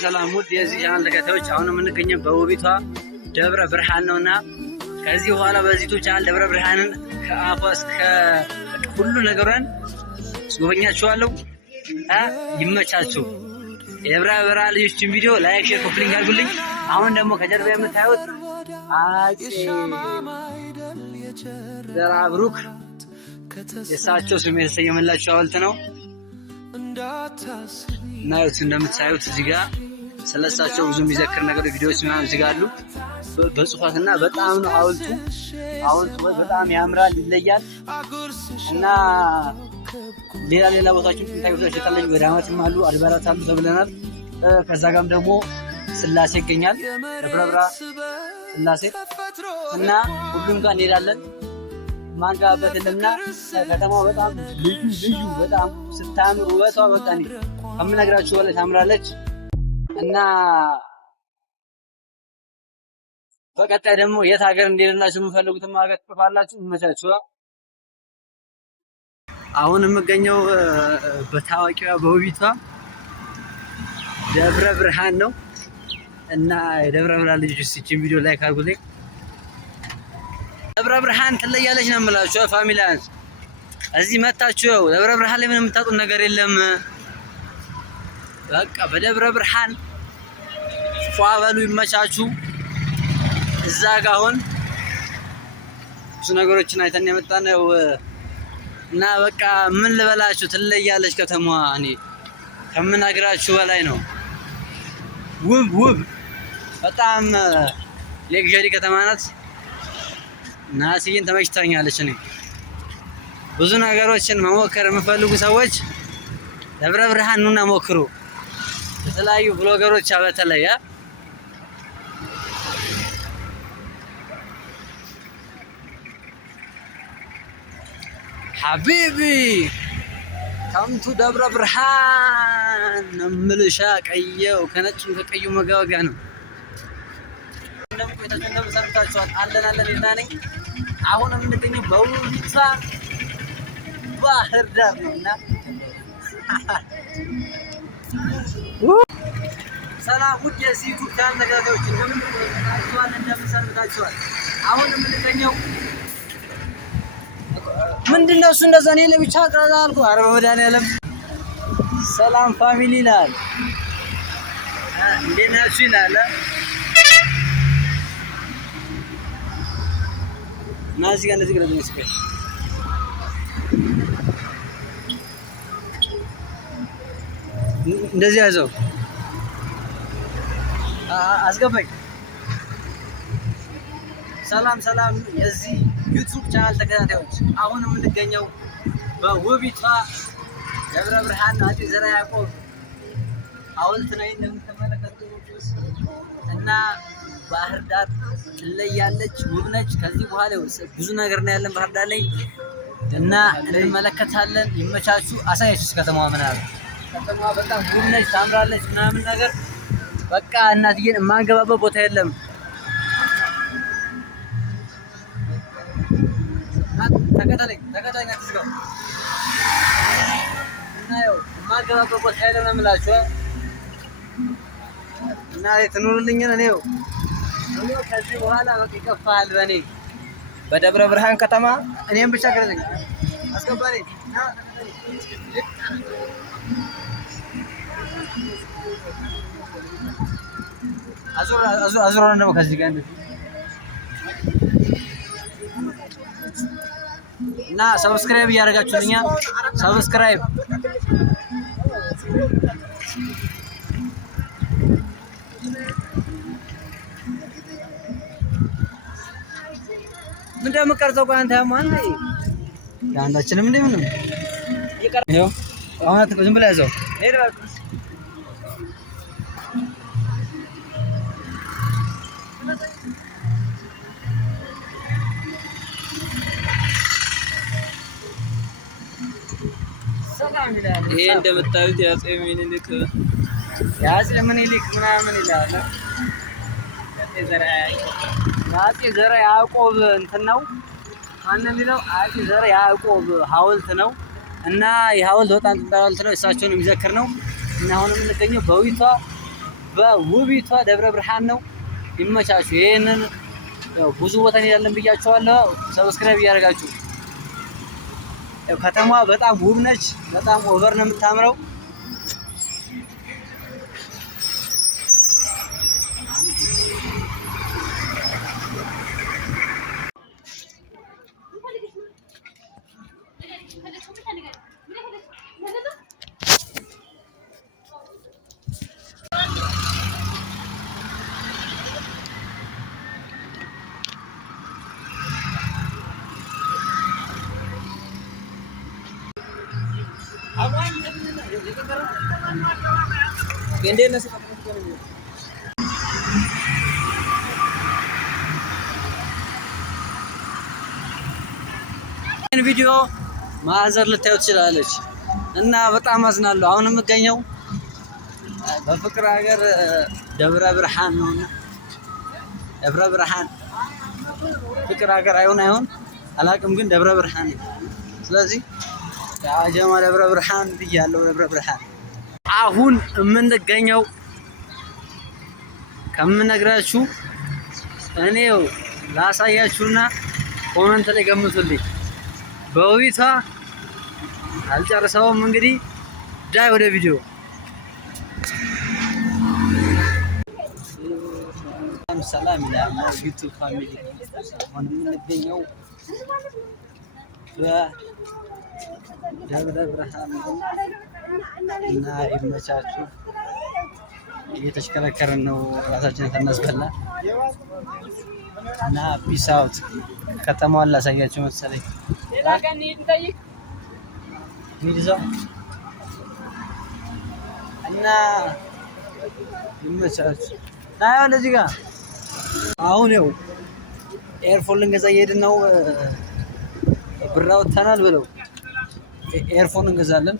ሰላም ውድ የዚህ ቻናል ተከታዮች፣ አሁን የምንገኘው በውቢቷ ደብረ ብርሃን ነውና ከዚህ በኋላ በዚህ ቻናል ደብረ ብርሃንን ከአፏ እስከ ሁሉ ነገሯን ጎበኛችኋለሁ። ይመቻችሁ። የደብረ ብርሃን ልጆችን ቪዲዮ ላይክ፣ ሼር፣ ኮፕሊንግ አድርጉልኝ። አሁን ደግሞ ከጀርባ የምታዩት አፄ ዘርዓ ብሩክ የእሳቸው ስም የተሰየመላቸው ሐውልት ነው እና እንደምታዩት እዚህ ጋር ስለሳቸው ብዙ የሚዘክር ነገር ቪዲዮዎች ምናምን እዚህ ጋር አሉ በጽፋትና በጣም ነው ሐውልቱ በጣም ያምራል፣ ይለያል እና ሌላ ቦታዎችም ጥንታዊ የተለዩ ገዳማትም አሉ፣ አድባራት አሉ ተብለናል። ከዛ ጋርም ደግሞ ስላሴ ይገኛል፣ ደብረ ብርሃን ስላሴ እና ሁሉም ጋር እንሄዳለን። ማንጋበት የለምና ከተማው በጣም ልዩ በጣም ስታምር ውበቷ በቃ ነው ከምነግራችሁ በላይ ታምራለች። እና በቀጣይ ደግሞ የት ሀገር እንደሄድላችሁ የምፈልጉትን ማገት ትጽፋላችሁ። ይመቻችሁ። አሁን የምገኘው በታዋቂዋ በውቢቷ ደብረ ብርሃን ነው እና የደብረ ብርሃን ልጆች እቺን ቪዲዮ ላይክ አድርጉልኝ። ደብረ ብርሃን ትለያለች ነው የምላችሁ ፋሚሊያን። እዚህ መታችሁ ደብረ ብርሃን ላይ ምንም የምታጡት ነገር የለም። በቃ በደብረ ብርሃን ፏበሉ፣ ይመቻችሁ። እዛ ጋር አሁን ብዙ ነገሮችን አይተን የመጣነው እና በቃ ምን ልበላችሁ ትለያለች ከተማዋ። እኔ ከምነግራችሁ በላይ ነው ውብ በጣም ሌክዠሪ ከተማ ናት። ናሲን ተመችታኛለች። እኔ ብዙ ነገሮችን መሞከር የምፈልጉ ሰዎች ደብረ ብርሃን ኑና ሞክሩ። የተለያዩ ብሎገሮች በተለይ ሐቢቢ ከምቱ ደብረ ብርሃን ምልሻ ቀየው ከነጭም ከቀዩ መጋወጋ ነው። እንደም ሰርታችኋል። አለን ይላነኝ አሁን የምንገኘው በውቢቷ ባህር ዳር ነውና ሰላም ውድ የዚህ ዩቲዩብ ቻናል ተከታታዮች እንደምን ሰርታችኋል። አሁን የምንገኘው ምንድነው እሱ እንደዛ ነው ለብቻ አቀራራልኩ። ኧረ በመድኃኒዓለም ሰላም ፋሚሊ ይላል። እንዴት ናችሁ ይላል። ናዚህ ጋር እንደዚህ ግራ ነው እንደዚህ ያዘው አስገባኝ። ሰላም የዚህ ዩቲዩብ ቻናል ተከታታዮች፣ አሁን የምንገኘው በውቢቷ ደብረ ብርሃን አፄ ዘርዓ ያዕቆብ ሐውልት ላይ እንደምትመለከቱት እና ባህር ዳር ትለያለች፣ ውብ ነች። ከዚህ በኋላ ብዙ ነገር ነው ያለን ባህር ዳር ላይ እና እንመለከታለን። ይመቻችሁ። አሳያችሁ ከተማዋ ምናምን ከተማዋ በጣም ውብ ነች፣ ታምራለች ምናምን ነገር በቃ እናትዬን የማንገባበት ቦታ የለም። ተከታተለኝ አትስጋው እና ያው የማንገባበት ቦታ የለም ነው የምላችሁ እና ትኑሩልኝ። እኔው ከዚህ በኋላ በቃ ይከፋል በኔ በደብረ ብርሃን ከተማ እኔም ብቻ ከረኝ አስገባኝ አዙራ ነው ከዚህ ጋር እና ሰብስክራይብ እያደረጋችሁልኛ ሰብስክራይብ ምን እንደምቀርጸው ቆይ አንተ ማን ነህ? ያንዳችንም እንደ ምንም ይሄው አሁን አትቆ ዝም ብለህ ያዘው ሄድ በቃ ይሄ እንደምታዩት የአፄ ምኒልክ ምናምን ይላል። አፄ ዘርዓ ያዕቆብ እንትን ነው ማን የሚለው አፄ ዘርዓ ያዕቆብ ሐውልት ነው እና የሐውልት በጣም ጥንታዊ ሐውልት ነው። እሳቸውን የሚዘክር ነው እና አሁን የምንገኘው በውቢቷ ደብረ ብርሃን ነው። ይመቻችሁ። ይሄንን ያው ብዙ ቦታ እንሄዳለን ብያችኋለሁ። ሰብስክራይብ እያደረጋችሁ ያው ከተማዋ በጣም ውብ ነች። በጣም ኦቨር ነው የምታምረው። ቪዲዮ ማዘር ልታዩት ትችላለች እና በጣም አዝናለሁ። አሁን የምገኘው በፍቅር ሀገር ደብረ ብርሃን ነውና ደብረ ብርሃን ፍቅር ሀገር አይሆን አላውቅም፣ ግን ደብረ ብርሃን ነው። ስለዚህ ጀማ ደብረ ብርሃን ብያለሁ። ደብረ ብርሃን አሁን የምንገኘው ከምነግራችሁ እኔው ላሳያችሁና ኮመንት ላይ ገምቱልኝ። በውቢቷ አልጨርሰውም። እንግዲህ ዳይ ወደ ቪዲዮ። ሰላም ይላል ዩቲዩብ ፋሚሊ። አሁን የምንገኘው በደብረ ብርሃን እና ይመቻችሁ። እየተሽከረከርን ነው ራሳችንን ከናስበላ እና ፒስ አውት። ከተማዋን ላሳያችሁ መሰለኝ እና ይመቻችሁ። ናያ እንደዚህ ጋር አሁን ይኸው ኤርፎን ልንገዛ እየሄድን ነው። ብር አውጥተናል ብለው ኤርፎን እንገዛለን።